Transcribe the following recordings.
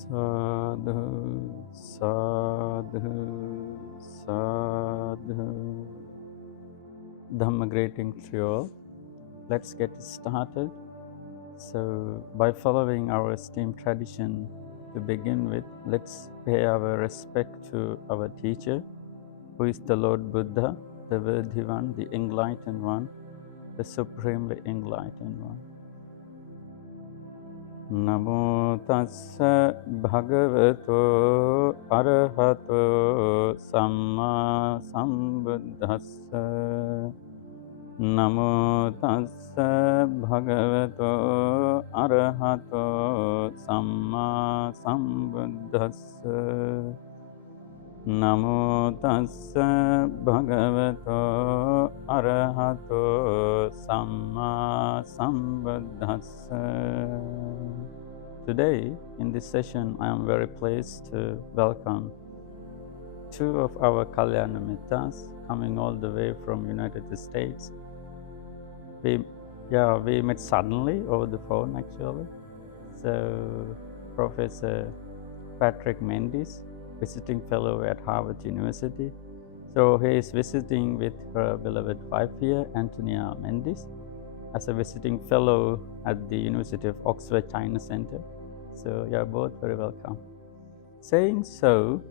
Sadhu, sadhu, sadhu. Dhamma greetings to you all. Let's get started. So, by following our esteemed tradition, to begin with, let's pay our respect to our teacher, who is the Lord Buddha, the worthy one, the enlightened one, the supremely enlightened one. Namo tassa bhagavato arahato samma sambuddhassa. Namo tassa bhagavato arahato samma sambuddhassa. Namo tassa bhagavato arahato samma sambuddhassa. Today, in this session, I am very pleased to welcome two of our Kalyana Mittas coming all the way from United States. We met suddenly over the phone actually. So, Professor Patrick Mendes, visiting fellow at Harvard University. So he is visiting with her beloved wife here, Antonia Mendes, as a visiting fellow at the University of Oxford China Center. So you are both very welcome. Saying so,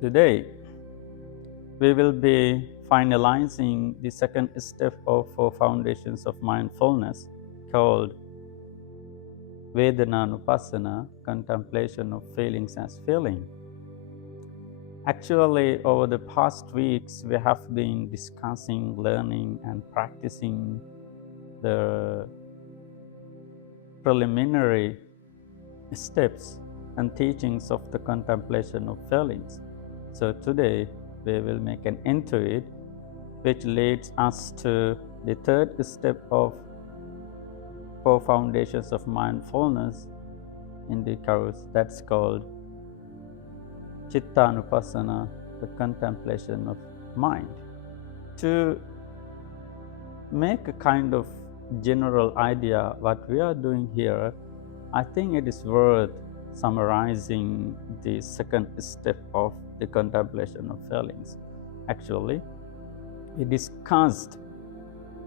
today we will be finalizing the second step of 4 foundations of mindfulness called Vedananupassana, contemplation of feelings as feeling. Actually, over the past weeks, we have been discussing, learning, and practicing the preliminary steps and teachings of the contemplation of feelings. So today, we will make an end to it, which leads us to the third step of 4 foundations of mindfulness in the course, that's called Chittanupassana, the contemplation of mind. To make a kind of general idea what we are doing here, I think it is worth summarizing the second step of the contemplation of feelings. Actually, we discussed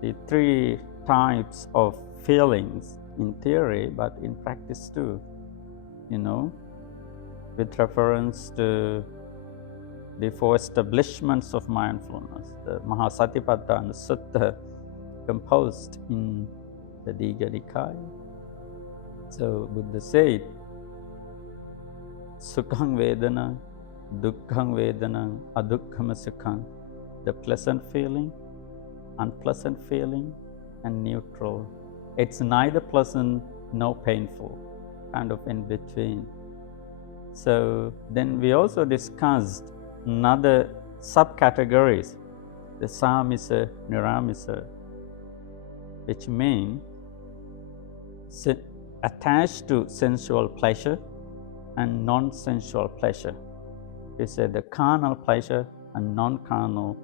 the 3 types of feelings in theory, but in practice too, with reference to the 4 establishments of mindfulness, the Mahasatipatthana Sutta composed in the Digha Nikaya. So Buddha said, Sukhang Vedana, Dukkhang Vedana, Adukkhama Sukhang, the pleasant feeling, unpleasant feeling, and neutral. It's neither pleasant nor painful, kind of in between. So then we also discussed another subcategories, the Samisa, Niramisa, which mean attached to sensual pleasure and non-sensual pleasure. We said the carnal pleasure and non-carnal,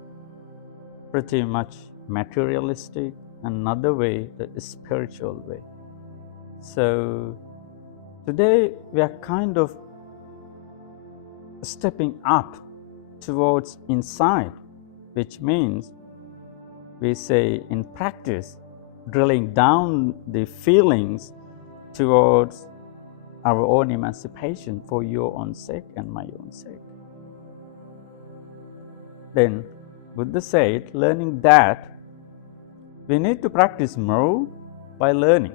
pretty much materialistic, another way, the spiritual way. So today we are kind of stepping up towards inside, which means we say in practice, drilling down the feelings towards our own emancipation for your own sake and my own sake. Then Buddha said, learning that, we need to practice more by learning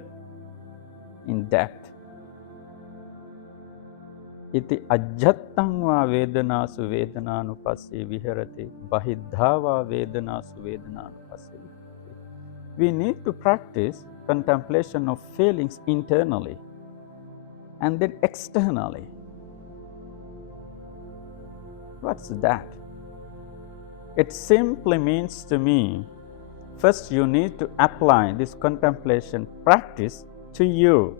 in depth. Iti ajjattang va vedanasu vedananupasse viharati bahiddha va vedanasu vedananupasse viharati. We need to practice contemplation of feelings internally and then externally. What's that? It simply means to me, first you need to apply this contemplation practice to you.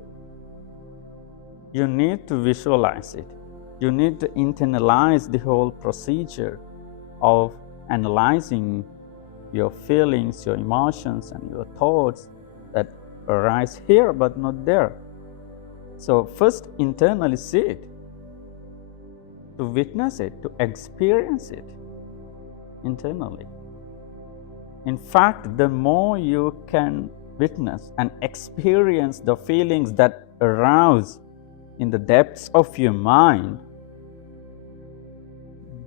You need to visualize it. You need to internalize the whole procedure of analyzing your feelings, your emotions, and your thoughts that arise here but not there. So first internally see it, to witness it, to experience it internally. In fact, the more you can witness and experience the feelings that arouse in the depths of your mind,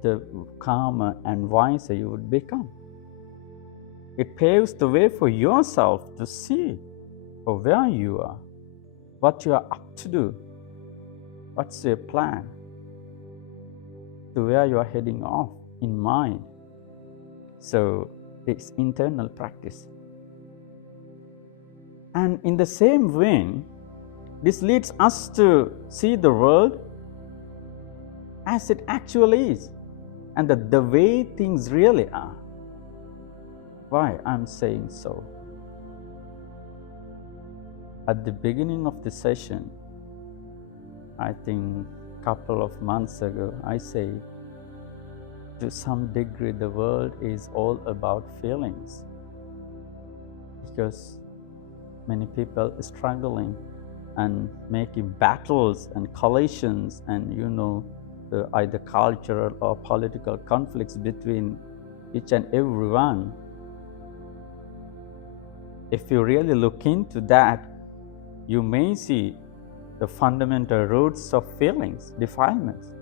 the calmer and wiser you would become. It paves the way for yourself to see where you are, what you are up to do, what's your plan, to where you are heading off in mind. So it's internal practice. And in the same vein, this leads us to see the world as it actually is, and the way things really are. Why I'm saying so? At the beginning of the session, I think a couple of months ago, I say, to some degree, the world is all about feelings, because many people are struggling and making battles and collisions and either cultural or political conflicts between each and everyone. If you really look into that, you may see the fundamental roots of feelings, defilements,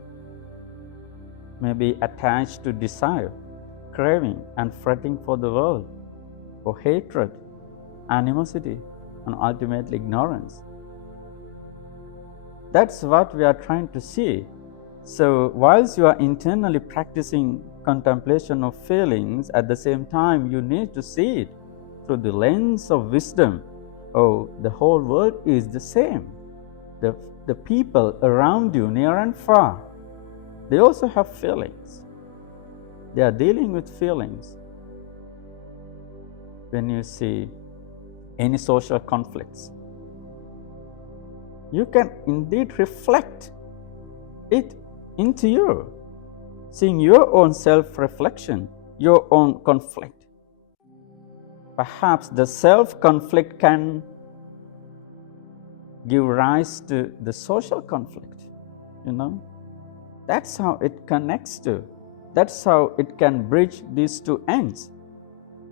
may be attached to desire, craving, and fretting for the world, or hatred, animosity, and ultimately ignorance. That's what we are trying to see. So whilst you are internally practicing contemplation of feelings, at the same time you need to see it through the lens of wisdom. Oh, the whole world is the same. The people around you, near and far, they also have feelings. They are dealing with feelings. When you see any social conflicts, you can indeed reflect it into you, seeing your own self-reflection, your own conflict. Perhaps the self-conflict can give rise to the social conflict, That's how it connects to. That's how it can bridge these two ends,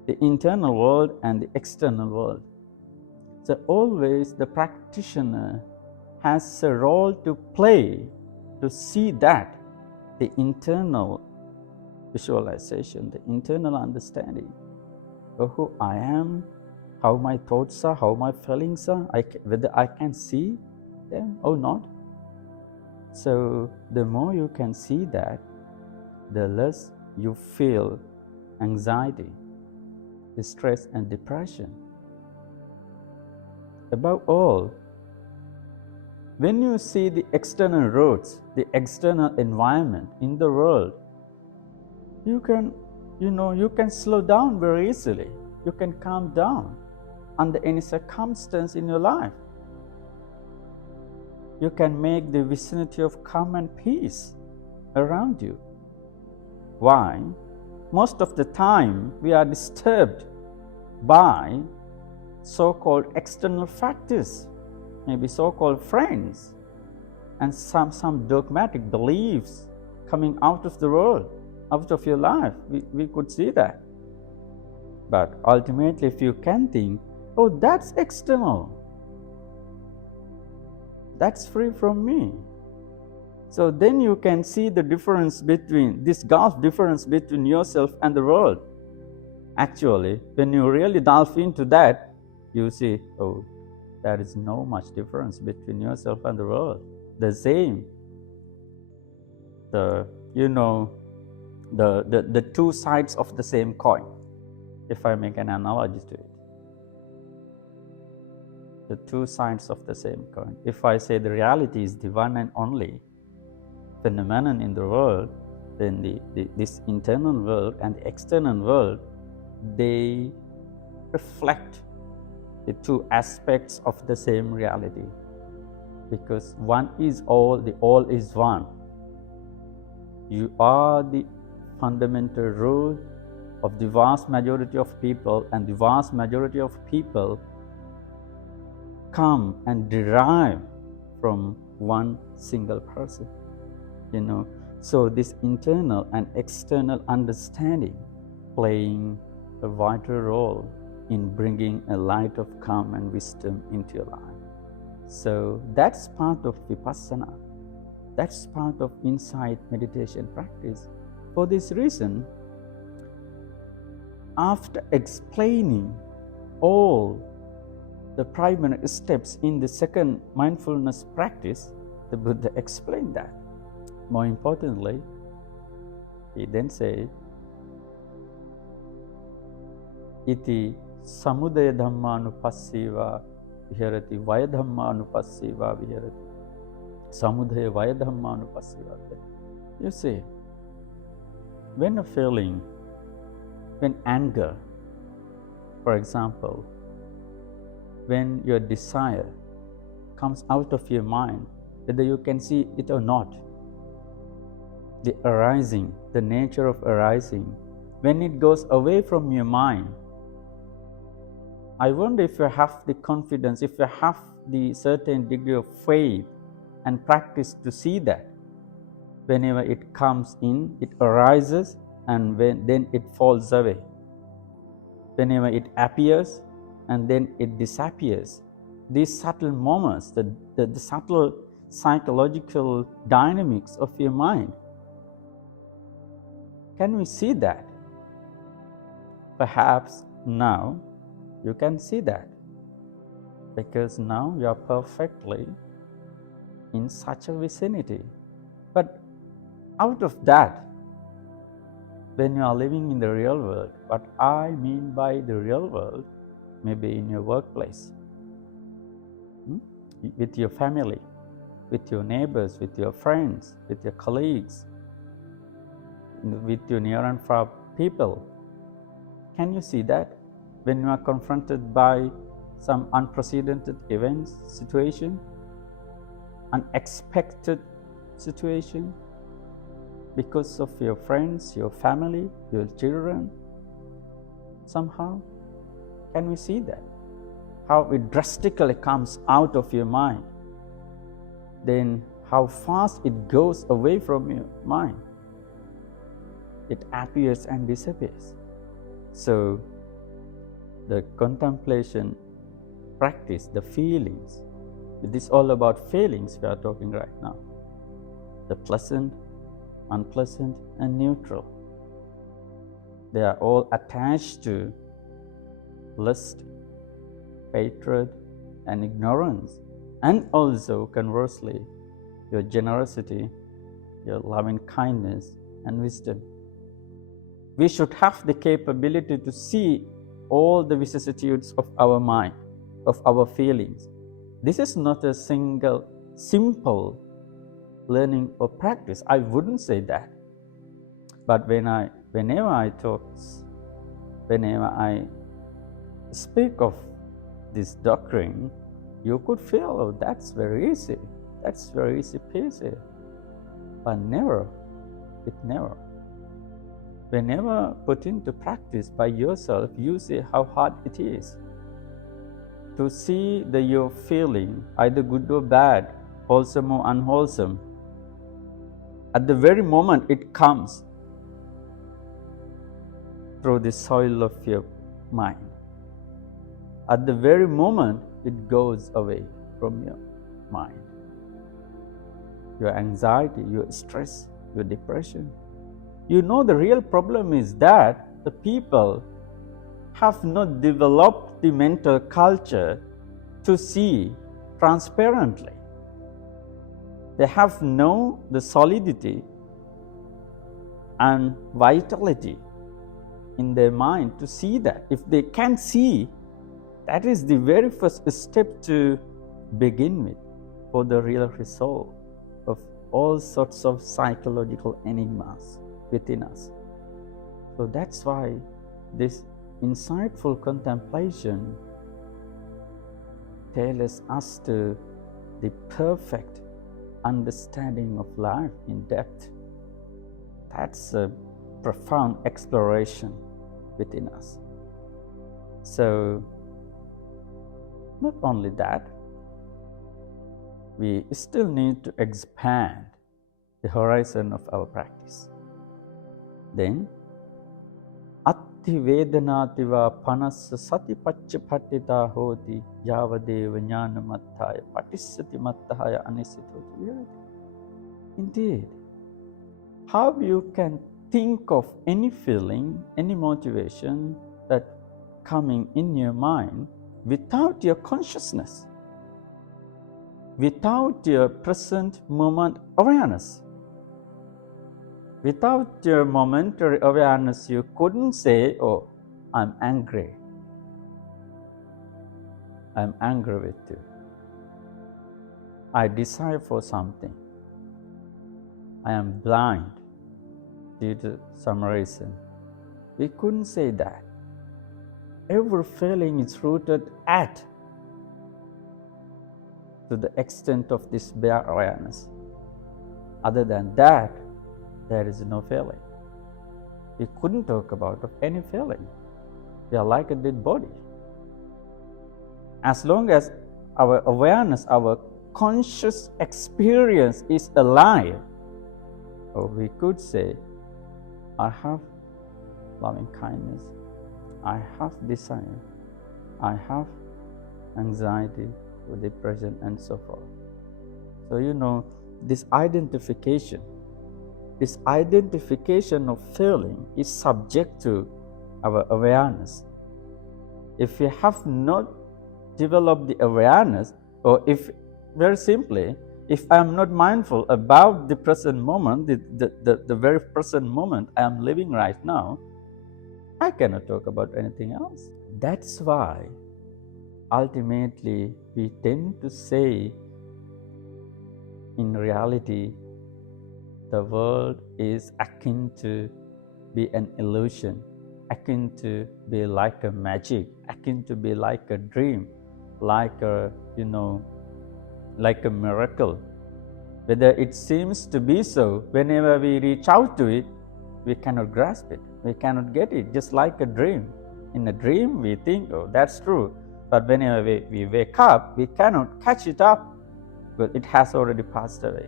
the internal world and the external world. So always the practitioner has a role to play to see that, the internal visualization, the internal understanding of who I am, how my thoughts are, how my feelings are, whether I can see them or not. So the more you can see that, the less you feel anxiety, stress, and depression. Above all, when you see the external roads, the external environment in the world, you can slow down very easily. You can calm down under any circumstance in your life. You can make the vicinity of calm and peace around you. Why? Most of the time we are disturbed by so-called external factors, maybe so-called friends, and some dogmatic beliefs coming out of the world, out of your life. We could see that. But ultimately, if you can think, oh, that's external, that's free from me. So then you can see the difference between, this gulf difference between yourself and the world. Actually, when you really delve into that, you see, oh, there is no much difference between yourself and the world. The same. The two sides of the same coin, if I make an analogy to it. The two sides of the same coin. If I say the reality is the one and only phenomenon in the world, then this internal world and the external world, they reflect the two aspects of the same reality. Because one is all, the all is one. You are the fundamental rule of the vast majority of people, and the vast majority of people come and derive from one single person, So this internal and external understanding playing a vital role in bringing a light of calm and wisdom into your life. So that's part of Vipassana. That's part of insight meditation practice. For this reason, after explaining all the primary steps in the second mindfulness practice, the Buddha explained that. More importantly, he then said, Iti samudaya dhammanupassiva viharati vaya dhammanupassiva viharati. Samudaya vaya dhammanupassiva viharati. You see, when a feeling, when anger, for example, when your desire comes out of your mind, whether you can see it or not, the arising, the nature of arising, when it goes away from your mind, I wonder if you have the confidence, if you have the certain degree of faith and practice to see that whenever it comes in, it arises, and then it falls away. Whenever it appears and then it disappears. These subtle moments, the subtle psychological dynamics of your mind. Can we see that? Perhaps now you can see that, because now you are perfectly in such a vicinity. But out of that, when you are living in the real world, what I mean by the real world, maybe in your workplace, with your family, with your neighbors, with your friends, with your colleagues, with your near and far people. Can you see that? When you are confronted by some unprecedented events, situation, unexpected situation, because of your friends, your family, your children, somehow, can we see that? How it drastically comes out of your mind, then how fast it goes away from your mind. It appears and disappears. So, the contemplation practice, the feelings, it is all about feelings we are talking right now. The pleasant, unpleasant, and neutral. They are all attached to lust, hatred, and ignorance, and also conversely, your generosity, your loving kindness, and wisdom. We should have the capability to see all the vicissitudes of our mind, of our feelings. This is not a single, simple learning or practice. I wouldn't say that. But whenever I speak of this doctrine, you could feel, oh, that's very easy. That's very easy peasy. But never. Whenever put into practice by yourself, you see how hard it is to see your feeling, either good or bad, wholesome or unwholesome. At the very moment it comes through the soil of your mind, at the very moment it goes away from your mind. Your anxiety, your stress, your depression. You know, the real problem is that the people have not developed the mental culture to see transparently. They have the solidity and vitality in their mind to see that. If they can see, that is the very first step to begin with for the real resolve of all sorts of psychological enigmas within us. So that's why this insightful contemplation tells us to the perfect understanding of life in depth. That's a profound exploration within us. So, not only that, we still need to expand the horizon of our practice. Then, Atti Vedanativa Panassa Sati Pachapatita Hoti Yavadeva Jnana Mattaya Patissati Mattaya Anisithoti. Indeed, how you can think of any feeling, any motivation that coming in your mind without your consciousness, without your present moment awareness. Without your momentary awareness, you couldn't say, oh, I'm angry. I'm angry with you. I desire for something. I am blind due to some reason. We couldn't say that. Every feeling is rooted at to the extent of this bare awareness. Other than that, there is no feeling. We couldn't talk about of any feeling. We are like a dead body. As long as our awareness, our conscious experience is alive, or we could say, I have loving kindness, I have desire, I have anxiety or depression, and so forth. So this identification of feeling is subject to our awareness. If we have not developed the awareness, or if, very simply, if I am not mindful about the present moment, the very present moment I am living right now, I cannot talk about anything else. That's why ultimately we tend to say, in reality, the world is akin to be an illusion, akin to be like a magic, akin to be like a dream, like a miracle. Whether it seems to be so, whenever we reach out to it, we cannot grasp it, we cannot get it, just like a dream. In a dream, we think, oh, that's true. But whenever we wake up, we cannot catch it up, because it has already passed away.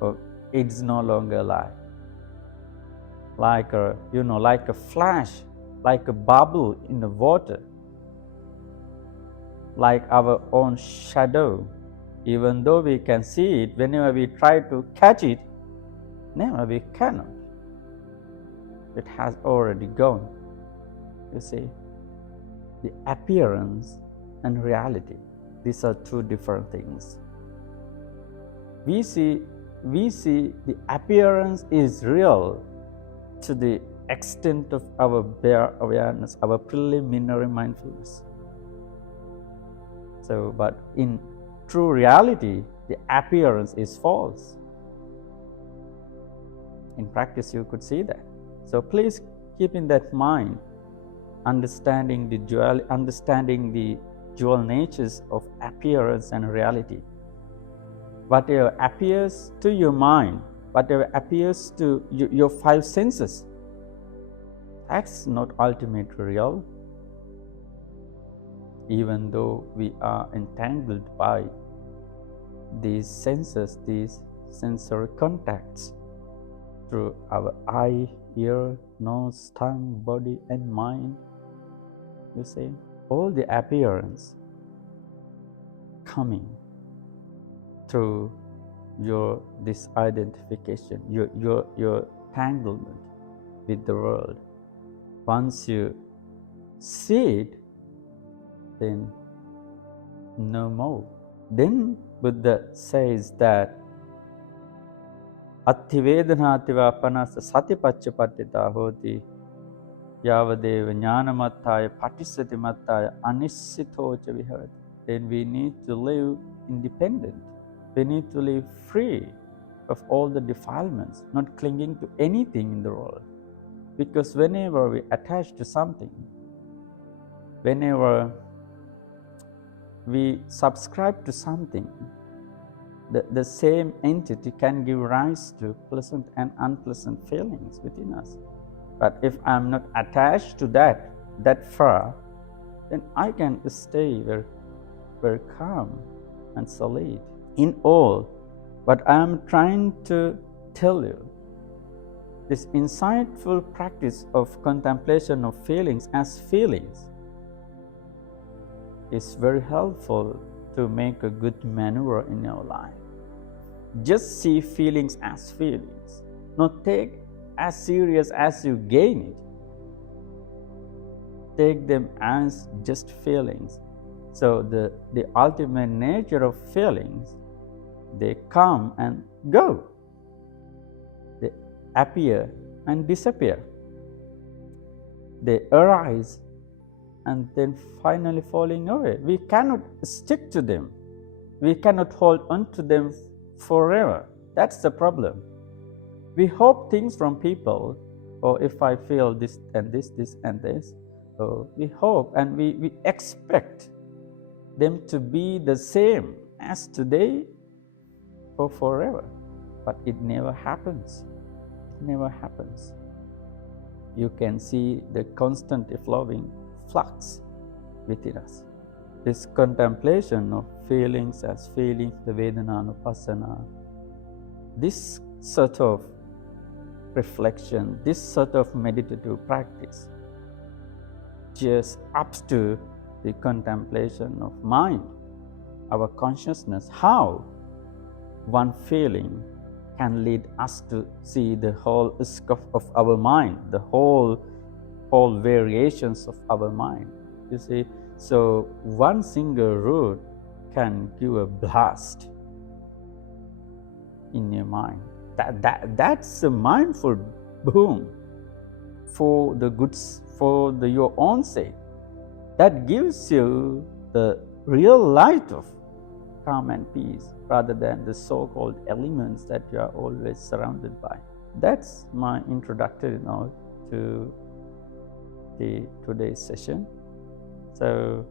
Or it's no longer alive. Like a flash, like a bubble in the water, like our own shadow. Even though we can see it, whenever we try to catch it, never we cannot. It has already gone. You see, the appearance and reality, these are two different things. We see the appearance is real to the extent of our bare awareness, our preliminary mindfulness. So, but in true reality, the appearance is false. In practice, you could see that. So please keep in that mind, understanding the dual natures of appearance and reality. Whatever appears to your mind, whatever appears to your five senses, that's not ultimately real. Even though we are entangled by these senses, these sensory contacts through our eye, ear, nose, tongue, body, and mind, you see, all the appearance coming through your disidentification, your tanglement with the world. Once you see it, then no more. Then Buddha says that Atti Vedanativa Panasa Satipachapatita Hoti Yavadeva Jnana Mattaya Patissati Mattaya Anisitocha Viharati. Then we need to live independent. We need to live free of all the defilements, not clinging to anything in the world. Because whenever we attach to something, whenever we subscribe to something, the same entity can give rise to pleasant and unpleasant feelings within us. But if I am not attached to that far, then I can stay very, very calm and solid. in all. But I am trying to tell you, this insightful practice of contemplation of feelings as feelings is very helpful to make a good maneuver in your life. Just see feelings as feelings, not take as serious as you gain it. Take them as just feelings. So the ultimate nature of feelings, they come and go. They appear and disappear. They arise and then finally falling away. We cannot stick to them. We cannot hold on to them forever. That's the problem. We hope things from people, or if I feel this and this, this and this, so we hope and we expect them to be the same as today for forever. But it never happens. It never happens. You can see the constant flowing flux within us. This contemplation of feelings as feelings, the Vedananupassana, this sort of reflection, this sort of meditative practice just ups to the contemplation of mind, our consciousness, how one feeling can lead us to see the whole scope of our mind, the whole variations of our mind. You see, so one single root can give a blast in your mind. That's a mindful boom for the goods, for your own sake. That gives you the real light of calm and peace, rather than the so-called elements that you are always surrounded by. That's my introductory note to today's session. So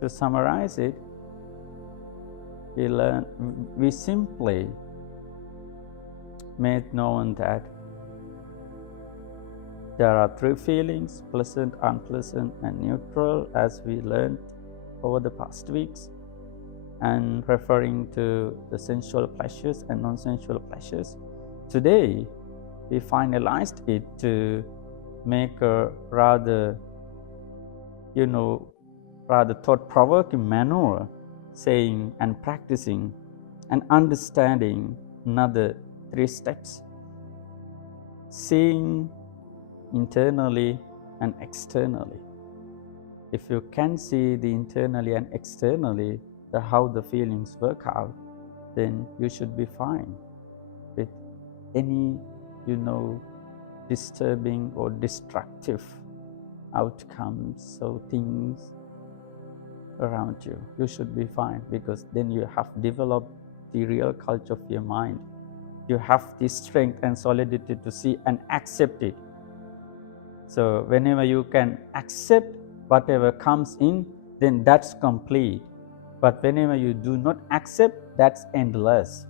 to summarize it, we simply made known that there are three feelings: pleasant, unpleasant, and neutral, as we learned over the past weeks, and referring to the sensual pleasures and non-sensual pleasures. Today, we finalized it to make a rather thought-provoking maneuver, saying and practicing and understanding another three steps: seeing internally and externally. If you can see the internally and externally, how the feelings work out, then you should be fine with any, disturbing or destructive outcomes or things around you. You should be fine, because then you have developed the real culture of your mind. You have the strength and solidity to see and accept it. So whenever you can accept whatever comes in, then that's complete. But whenever you do not accept, that's endless.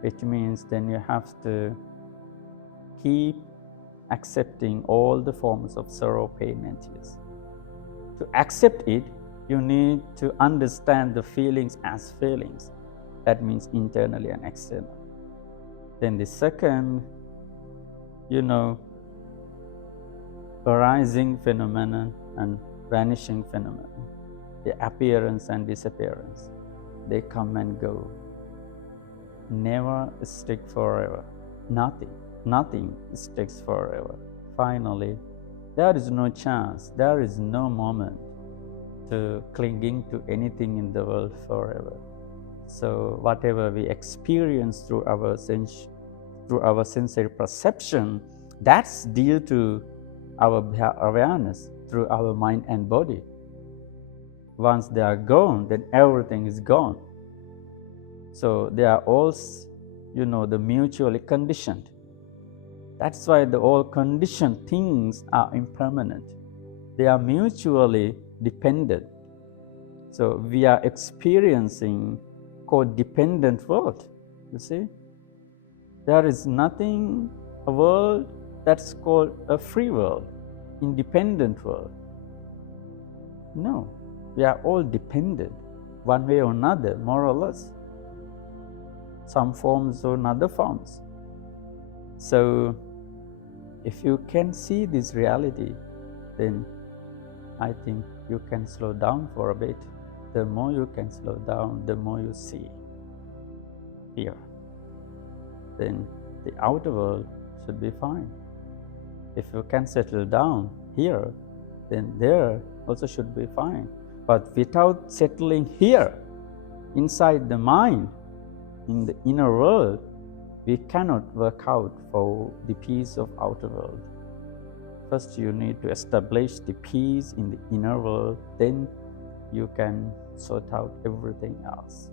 Which means then you have to keep accepting all the forms of sorrow, pain, and tears. To accept it, you need to understand the feelings as feelings. That means internally and externally. Then the second, arising phenomenon and vanishing phenomenon, the appearance and disappearance, they come and go. Never stick forever. Nothing sticks forever. Finally, there is no chance, there is no moment to clinging to anything in the world forever. So whatever we experience through our sensory perception, that's due to our awareness through our mind and body. Once they are gone, then everything is gone. So they are all, the mutually conditioned. That's why the all conditioned things are impermanent. They are mutually dependent. So we are experiencing codependent world. You see, there is nothing, a world that's called a free world, independent world. No, we are all dependent. one way or another, more or less. Some forms or other forms. So if you can see this reality, then I think you can slow down for a bit. The more you can slow down, the more you see here. Then the outer world should be fine. If you can settle down here, then there also should be fine. But without settling here, inside the mind, in the inner world, we cannot work out for the peace of outer world. First, you need to establish the peace in the inner world, then you can sort out everything else.